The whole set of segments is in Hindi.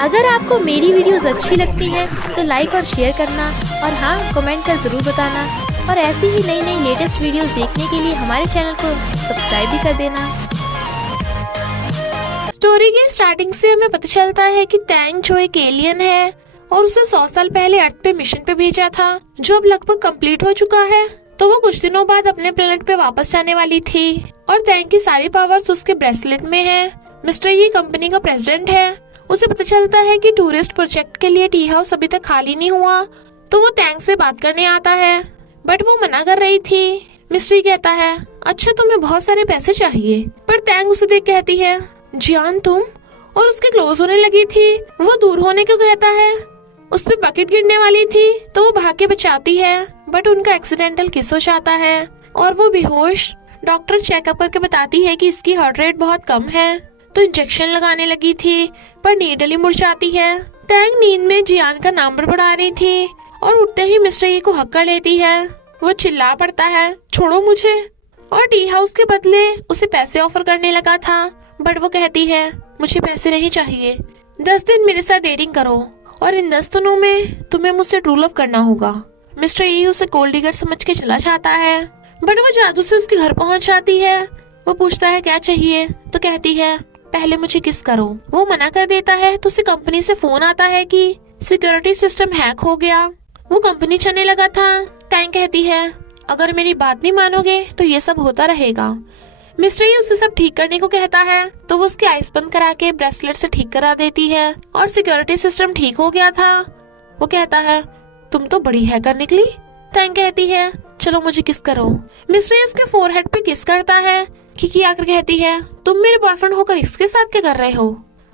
अगर आपको मेरी वीडियोस अच्छी लगती हैं तो लाइक और शेयर करना और हाँ, कमेंट कर ज़रूर बताना। और ऐसी ही नई नई लेटेस्ट वीडियोस देखने के लिए हमारे चैनल को सब्सक्राइब भी कर देना। स्टोरी की स्टार्टिंग से हमें पता चलता है कि टैंग जो एक एलियन है और उसे 100 साल पहले अर्थ पे मिशन पे भेजा था, जो अब लगभग कंप्लीट हो चुका है। तो वो कुछ दिनों बाद अपने प्लेनेट पे वापस जाने वाली थी और टैंग की सारी पावर्स उसके ब्रेसलेट में है। मिस्टर ये कंपनी का प्रेसिडेंट है। उसे पता चलता है कि टूरिस्ट प्रोजेक्ट के लिए टी हाउस अभी तक खाली नहीं हुआ, तो वो टैंग से बात करने आता है, बट वो मना कर रही थी। मिस्ट्री कहता है, अच्छा तुम्हें बहुत सारे पैसे चाहिए, पर टैंग उसे देख कहती है, जियान तुम, और उसके क्लोज होने लगी थी। वो दूर होने को कहता है। उस पे बकेट गिरने वाली थी तो वो भाग के बचाती है, बट उनका एक्सीडेंटल किस हो जाता है और वो बेहोश। डॉक्टर चेकअप करके बताती है कि इसकी हार्ट रेट बहुत कम है, तो इंजेक्शन लगाने लगी थी, पर नीडल ही मुड़ जाती है। टैंग नींद में जियान का नाम बड़बड़ा रही थी और उठते ही मिस्टर ये को हक कर लेती है। वो चिल्ला पड़ता है, छोड़ो मुझे, और टी हाउस के बदले उसे पैसे ऑफर करने लगा था, बट वो कहती है, मुझे पैसे नहीं चाहिए, 10 दिन मेरे साथ डेटिंग करो और इन 10 दिनों में तुम्हें मुझसे ट्रू लव करना होगा। मिस्टर ये उसे गोल्ड डिगर समझ के चला जाता है, बट वो जादू से उसके घर पहुंच जाती है। वो पूछता है क्या चाहिए, तो कहती है पहले मुझे किस करो। वो मना कर देता है तो उसे कंपनी से फोन आता है कि सिक्योरिटी सिस्टम हैक हो गया। वो कंपनी चलने लगा था। टैंग कहती है, अगर मेरी बात नहीं मानोगे तो ये सब होता रहेगा। मिस्टर ये उसे सब ठीक करने को कहता है, तो वो उसके आइस बंद करा के ब्रेसलेट से ठीक करा देती है और सिक्योरिटी सिस्टम ठीक हो गया था। वो कहता है, तुम तो बड़ी हैकर निकली। टैंग कहती है, चलो मुझे किस करो। मिस्टर ये उसके फोरहेड पे किस करता है। किकी आकर कहती है, तुम मेरे बॉयफ्रेंड होकर इसके साथ क्या कर रहे हो।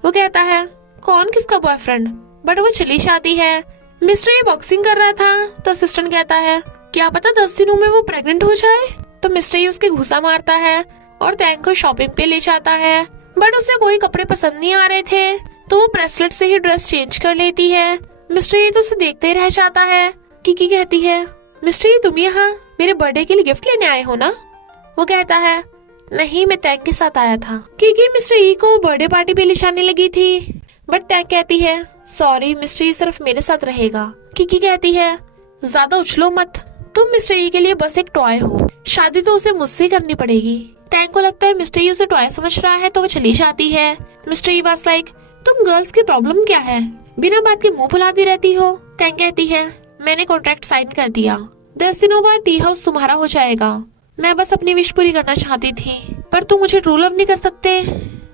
वो कहता है, कौन किसका बॉयफ्रेंड, बट वो चली जाती है। मिस्टर ये बॉक्सिंग कर रहा था तो असिस्टेंट कहता है, क्या पता 10 दिनों में वो प्रेग्नेंट हो जाए। तो मिस्टर ये उसके घुसा मारता है और टैंग को शॉपिंग पे ले जाता है, बट उसे कोई कपड़े पसंद नहीं आ रहे थे, तो वो ब्रेसलेट से ही ड्रेस चेंज कर लेती है। मिस्टर ये तो उसे देखते ही रह जाता है। किकी कहती है, मिस्टर ये तुम यहाँ मेरे बर्थडे के लिए गिफ्ट लेने आए हो ना। वो कहता है, नहीं मैं टैंग के साथ आया था। किकी मिस्टर ई को बर्थडे पार्टी पे ले जाने लगी थी, बट टैंग कहती है, सॉरी मिस्टर ई सिर्फ मेरे साथ रहेगा। किकी कहती है, ज्यादा उछलो मत, तुम मिस्टर ई के लिए बस एक टॉय हो, शादी तो उसे मुझसे करनी पड़ेगी। टैंग को लगता है मिस्टर ई उसे टॉय समझ रहा है, तो वो चली जाती है। मिस्टर ई वाज लाइक, तुम गर्ल्स की प्रॉब्लम क्या है, बिना बात के मुंह फुलाती रहती हो। टैंग कहती है, मैंने कॉन्ट्रैक्ट साइन कर दिया, 10 दिनों बाद टी हाउस तुम्हारा हो जाएगा। मैं बस अपनी विश पूरी करना चाहती थी, पर तुम मुझे ट्रू लव नहीं कर सकते,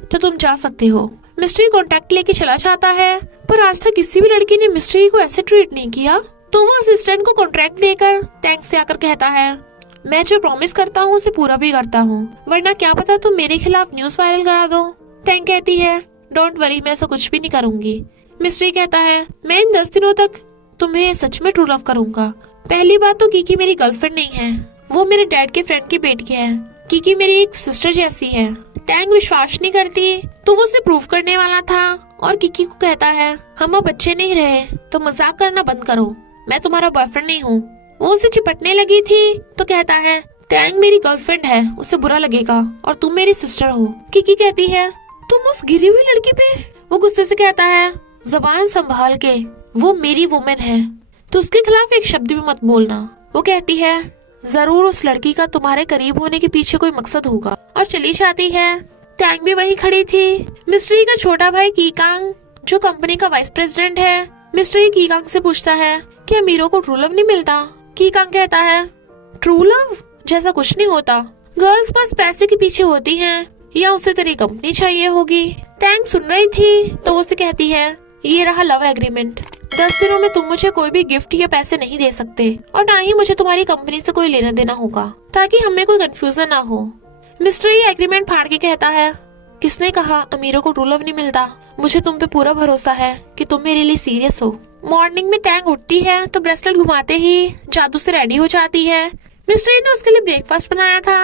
तो तुम जा सकते हो। मिस्ट्री कॉन्ट्रैक्ट लेके चला जाता है, पर आज तक किसी भी लड़की ने मिस्ट्री को ऐसे ट्रीट नहीं किया। तो वो असिस्टेंट को कॉन्ट्रैक्ट देकर टैंक से आकर कहता है, मैं जो प्रॉमिस करता हूँ उसे पूरा भी करता हूँ, वरना क्या पता तुम मेरे खिलाफ न्यूज वायरल करा दो। टैंक कहती है, डोंट वरी, मैं ऐसा कुछ भी नहीं करूंगी। मिस्ट्री कहता है, मैं इन 10 दिनों तक तुम्हें सच में ट्रू लव करूंगा। पहली बात तो किकी मेरी गर्लफ्रेंड नहीं है, वो मेरे डैड के फ्रेंड की बेटी है। किकी मेरी एक सिस्टर जैसी है। टैंग विश्वास नहीं करती, तो वो उसे प्रूव करने वाला था और किकी को कहता है, हम अब बच्चे नहीं रहे, तो मजाक करना बंद करो, मैं तुम्हारा बॉयफ्रेंड नहीं हूँ। वो उसे चिपटने लगी थी तो कहता है, टैंग मेरी गर्लफ्रेंड है, उससे बुरा लगेगा, और तुम मेरी सिस्टर हो। किकी कहती है, तुम उस गिरी हुई लड़की पे। वो गुस्से से कहता है, जबान संभाल के, वो मेरी वुमेन है, तो उसके खिलाफ एक शब्द भी मत बोलना। वो कहती है, जरूर उस लड़की का तुम्हारे करीब होने के पीछे कोई मकसद होगा, और चली जाती है। टैंग भी वहीं खड़ी थी। मिस्ट्री का छोटा भाई कीकांग, जो कंपनी का वाइस प्रेसिडेंट है, मिस्ट्री कीकांग से पूछता है कि अमीरों को ट्रू लव नहीं मिलता। कीकांग कहता है, ट्रू लव जैसा कुछ नहीं होता, गर्ल्स बस पैसे के पीछे होती हैं, या उसे तेरी कंपनी चाहिए होगी। टैंग सुन रही थी तो वो उसे कहती है, ये रहा लव एग्रीमेंट, 10 दिनों में तुम मुझे कोई भी गिफ्ट या पैसे नहीं दे सकते, और ना ही मुझे तुम्हारी कंपनी से कोई लेना देना होगा, ताकि हमें कोई कंफ्यूजन ना हो। मिस्टर ये एग्रीमेंट फाड़ के कहता है, किसने कहा अमीरों को ट्रू लव नहीं मिलता, मुझे तुम पे पूरा भरोसा है कि तुम मेरे लिए सीरियस हो। मॉर्निंग में टैंग उठती है तो ब्रेसलेट घुमाते ही जादू से रेडी हो जाती है। मिस्टर ने उसके लिए ब्रेकफास्ट बनाया था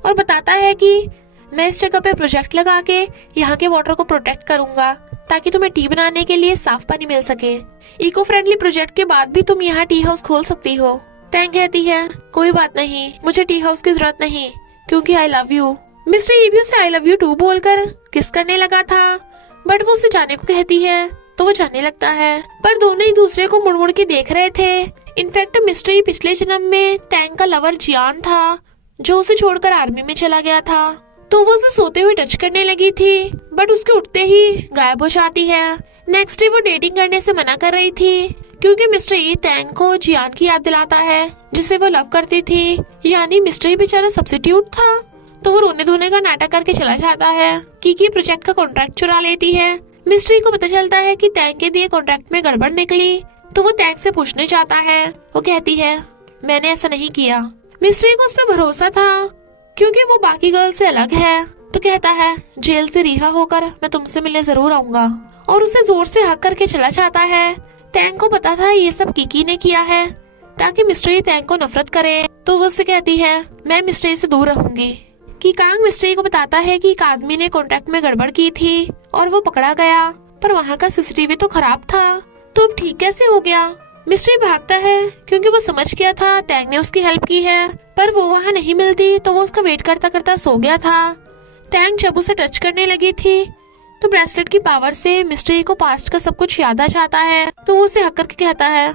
और बताता है कि मैं इस जगह पे प्रोजेक्ट लगा के यहाँ के वाटर को प्रोटेक्ट करूंगा, ताकि तुम्हें टी बनाने के लिए साफ पानी मिल सके। इको फ्रेंडली प्रोजेक्ट के बाद भी तुम यहाँ टी हाउस खोल सकती हो। टैंग कहती है, कोई बात नहीं, मुझे टी हाउस की जरूरत नहीं, क्योंकि आई लव यू। मिस्टर ये भी उसे आई लव यू टू बोलकर किस करने लगा था, बट वो उसे जाने को कहती है। तो वो जाने लगता है, पर दोनों एक दूसरे को मुड़ मुड़ के देख रहे थे। इनफैक्ट मिस्ट्री पिछले जन्म में टैंग का लवर जियान था, जो उसे छोड़कर आर्मी में चला गया था। तो वो उसे सोते हुए टच करने लगी थी, बट उसके उठते ही गायब हो जाती है। नेक्स्ट डे वो डेटिंग करने से मना कर रही थी, क्योंकि मिस्ट्री टैंग को जियान की याद दिलाता है, जिसे वो लव करती थी। यानी मिस्ट्री बेचारा सब्स्टिट्यूट था। तो वो रोने धोने का नाटक करके चला जाता है। कीकी प्रोजेक्ट का कॉन्ट्रैक्ट चुरा लेती है। मिस्ट्री को पता चलता है कि टैंग के दिए कॉन्ट्रैक्ट में गड़बड़ निकली, तो वो टैंग से पूछने जाता है। वो कहती है, मैंने ऐसा नहीं किया। मिस्ट्री को उस पर भरोसा था, क्योंकि वो बाकी गर्ल से अलग है। तो कहता है, जेल से रिहा होकर मैं तुमसे मिलने जरूर आऊंगा, और उसे जोर से हक करके चला जाता है। टैंग को पता था ये सब कीकी ने किया है, ताकि मिस्ट्री टैंग को नफरत करे। तो वो उससे कहती है, मैं मिस्ट्री से दूर रहूंगी। कीकांग मिस्ट्री को बताता है कि एक आदमी ने कॉन्ट्रैक्ट में गड़बड़ की थी और वो पकड़ा गया, पर वहाँ का सीसीटीवी तो खराब था। तो अब ठीक कैसे हो गया? मिस्ट्री भागता है, क्योंकि वो समझ गया था टैंग ने उसकी हेल्प की है, पर वो वहाँ नहीं मिलती, तो वो उसका वेट करता करता सो गया था। टैंग जब उसे टच करने लगी थी, तो ब्रेसलेट की पावर से मिस्ट्री को पास्ट का सब कुछ याद आ जाता है। तो वो उसे हक करके कहता है,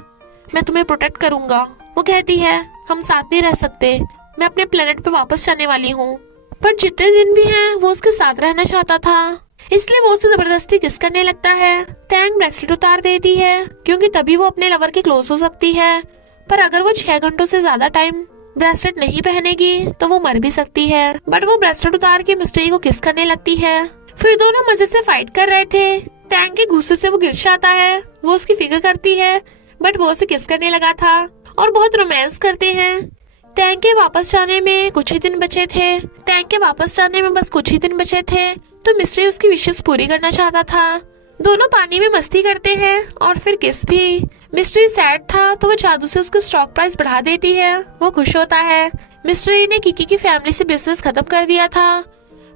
मैं तुम्हें प्रोटेक्ट करूंगा। वो कहती है, हम साथ नहीं रह सकते, मैं अपने प्लेनेट पे वापस जाने वाली हूँ। पर जितने दिन भी हैं, वो उसके साथ रहना चाहता था, इसलिए वो उसे जबरदस्ती किस करने लगता है। टैंग ब्रेसलेट उतार देती है, क्योंकि तभी वो अपने लवर के क्लोज हो सकती है। पर अगर वो 6 घंटों से ज्यादा टाइम ब्रेसलेट नहीं पहनेगी, तो वो मर भी सकती है। बट वो ब्रेसलेट उतार के मिस्ट्री को किस करने लगती है। फिर दोनों मजे से फाइट कर रहे थे। टैंग के गुस्से से वो गिर जाता है। वो उसकी फिक्र करती है, बट वो उसे किस करने लगा था, और बहुत रोमांस करते हैं। टैंग के वापस जाने में कुछ ही दिन बचे थे। टैंग के वापस जाने में बस कुछ ही दिन बचे थे, तो मिस्ट्री उसकी विशेष पूरी करना चाहता था। दोनों पानी में मस्ती करते हैं और फिर किस भी। मिस्ट्री सैड था, तो वो जादू से उसका स्टॉक प्राइस बढ़ा देती है। वो खुश होता है। मिस्ट्री ने कीकी की फैमिली से बिजनेस खत्म कर दिया था,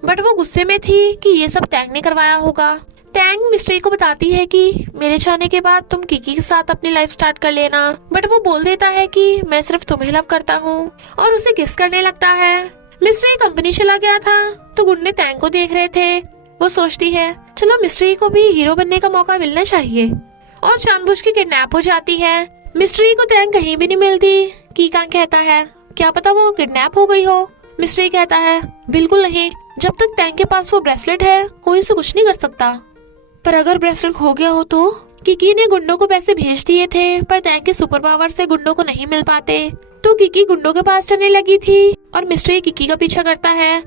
बट वो गुस्से में थी कि ये सब टैंग ने करवाया होगा। टैंग मिस्ट्री को बताती है कि मेरे जाने के बाद तुम कीकी के साथ अपनी लाइफ स्टार्ट कर लेना, बट वो बोल देता है कि मैं सिर्फ तुम्हें लव करता हूँ, और उसे किस करने लगता है। मिस्ट्री कंपनी चला गया था, तो गुंडे टैंग को देख रहे थे। वो सोचती है, चलो मिस्ट्री को भी हीरो बनने का मौका मिलना चाहिए, और जानबूझ के किडनैप हो जाती है। मिस्ट्री को टैंग कहीं भी नहीं मिलती। कीकांग कहता है, क्या पता वो किडनैप हो गई हो। मिस्ट्री कहता है, बिल्कुल नहीं, जब तक टैंग के पास वो ब्रेसलेट है, कोई उसे कुछ नहीं कर सकता। पर अगर ब्रेसलेट खो गया हो तो? कीकी ने गुंडों को पैसे भेज दिए थे, पर टैंग के सुपर पावर से गुंडों को नहीं मिल पाते। तो कीकी गुंडों के पास चलने लगी थी, और मिस्ट्री कीकी का पीछा करता है।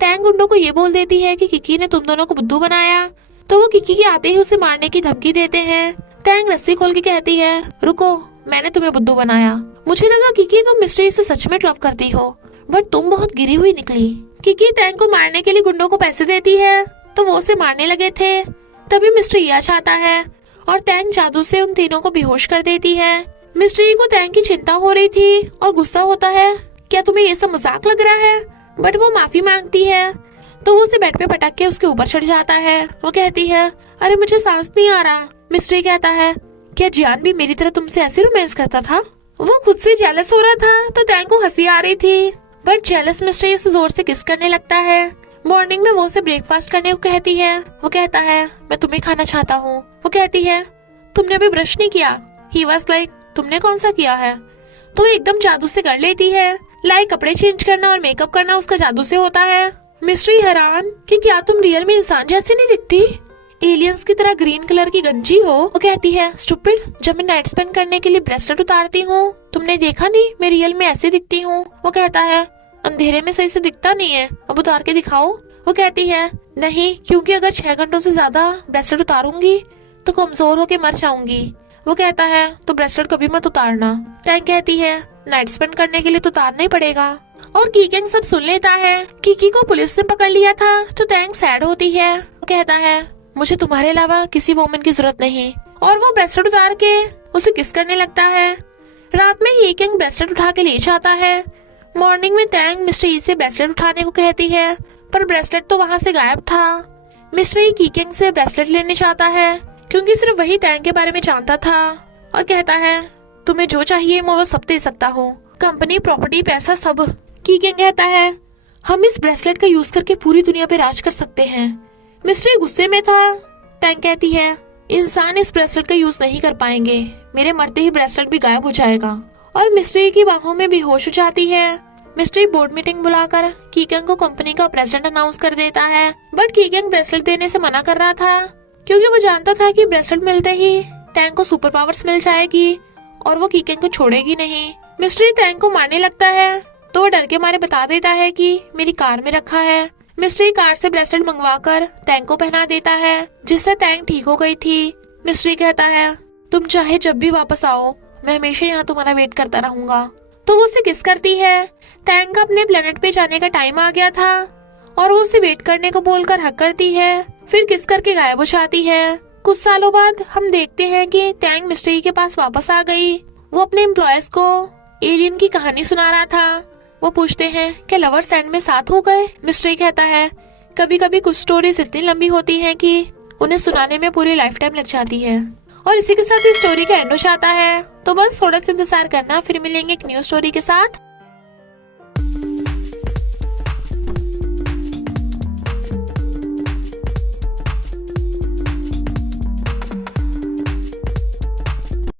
टैंग गुंडों को ये बोल देती है कि कीकी ने तुम दोनों को बुद्धू बनाया, तो वो कीकी के आते ही उसे मारने की धमकी देते हैं। टैंग रस्सी खोल के कहती है, रुको, मैंने तुम्हें बुद्धू बनाया। मुझे लगा कीकी तुम मिस्ट्री से सच में लव करती हो, बट तुम बहुत गिरी हुई निकली। कीकी टैंग को मारने के लिए गुंडों को पैसे देती है, तो वो उसे मारने लगे थे। तभी मिस्ट्री आ जाता है, और टैंग जादू से उन तीनों को बेहोश कर देती है। मिस्ट्री को टैंग की चिंता हो रही थी, और गुस्सा होता है, क्या तुम्हें ये सब मजाक लग रहा है? बट वो माफी मांगती है, तो वो उसे बेड पे पटक के उसके ऊपर चढ़ जाता है। वो कहती है, अरे मुझे सांस नहीं आ रहा। मिस्ट्री कहता है, क्या जियान भी मेरी तरह तुमसे ऐसे रोमांस करता था? वो खुद से जेलस हो रहा था, तो टैंग को हंसी आ रही थी, बट जेलस मिस्ट्री उसे जोर से किस करने लगता है। मॉर्निंग में वो उसे ब्रेकफास्ट करने को कहती है। वो कहता है, मैं तुम्हें खाना चाहता हूँ। वो कहती है, तुमने अभी ब्रश नहीं किया। ही वाज लाइक, तुमने कौन सा किया है? तो वो एकदम जादू से कर लेती है। लाइक कपड़े चेंज करना और मेकअप करना उसका जादू से होता है। मिस्ट्री हैरान कि क्या तुम रियल में इंसान जैसी नहीं दिखती, एलियंस की तरह ग्रीन कलर की गंजी हो। वो कहती है, स्टूपिड, जब मैं नाइट स्पेंड करने के लिए ब्रेसलेट उतारती हूँ, तुमने देखा नहीं मैं रियल में ऐसे दिखती हूँ। वो कहता है, अंधेरे में सही से दिखता नहीं है, अब उतार के दिखाओ। वो कहती है, नहीं, क्योंकि अगर 6 घंटों से ज्यादा ब्रेसलेट उतारूंगी तो कमजोर होके मर जाऊंगी। वो कहता है, तो ब्रेसलेट कभी मत उतारना। टैंग कहती है, नाइट स्पेंड करने के लिए तो उतारना ही पड़ेगा। और कीकिंग सब सुन लेता है। कीकी को पुलिस ने पकड़ लिया था, तो टैंग सैड होती है। वो कहता है, मुझे तुम्हारे अलावा किसी वुमन की जरूरत नहीं, और वो ब्रेसलेट उतार के उसे किस करने लगता है। रात में कीकिंग ब्रेसलेट उठा के ले जाता है। मॉर्निंग में टैंग मिस्ट्री से ब्रेसलेट उठाने को कहती है, पर ब्रेसलेट तो वहाँ से गायब था। मिस्ट्री कीकिंग से ब्रेसलेट लेने चाहता है, क्योंकि सिर्फ वही टैंग के बारे में जानता था, और कहता है, तुम्हें जो चाहिए मैं वो सब दे सकता हूँ, कंपनी, प्रॉपर्टी, पैसा, सब। कीकिंग कहता है, हम इस ब्रेसलेट का यूज करके पूरी दुनिया पे राज कर सकते हैं। मिस्ट्री गुस्से में था। टैंग कहती है, इंसान इस ब्रेसलेट का यूज नहीं कर पाएंगे, मेरे मरते ही ब्रेसलेट भी गायब हो जाएगा। और मिस्ट्री की बाहों में बेहोश हो जाती है। मिस्ट्री बोर्ड मीटिंग बुलाकर कीकेंग को कंपनी का प्रेसिडेंट अनाउंस कर देता है, बट कीकेंग ब्रेसलेट देने से मना कर रहा था क्योंकि वो जानता था कि ब्रेसलेट मिलते ही टैंग को सुपर पावर्स मिल जाएगी और वो कीकेंग को छोड़ेगी नहीं। मिस्ट्री टैंग को मारने लगता है तो वो डर के मारे बता देता है कि मेरी कार में रखा है। मिस्ट्री कार से ब्रेसलेट मंगवाकर टैंग को पहना देता है, जिससे टैंग ठीक हो गई थी। मिस्ट्री कहता है तुम चाहे जब भी वापस आओ, मैं हमेशा यहाँ तुम्हारा वेट करता रहूंगा। तो वो उसे किस करती है। टैंग का अपने प्लेनेट पे जाने का टाइम आ गया था और वो उसे वेट करने को बोलकर हक करती है, फिर किस करके गायब हो जाती है। कुछ सालों बाद हम देखते हैं कि टैंग मिस्ट्री के पास वापस आ गई। वो अपने एम्प्लॉयज को एलियन की कहानी सुना रहा था। वो पूछते हैं कि लवर्स एंड में साथ हो गए। मिस्ट्री कहता है कभी कभी कुछ स्टोरीज इतनी लंबी होती हैं कि उन्हें सुनाने में पूरी लाइफ टाइम लग जाती है। और इसी के साथ इस स्टोरी का एंड हो जाता है। तो बस थोड़ा सा इंतजार करना, फिर मिलेंगे एक न्यू स्टोरी के साथ।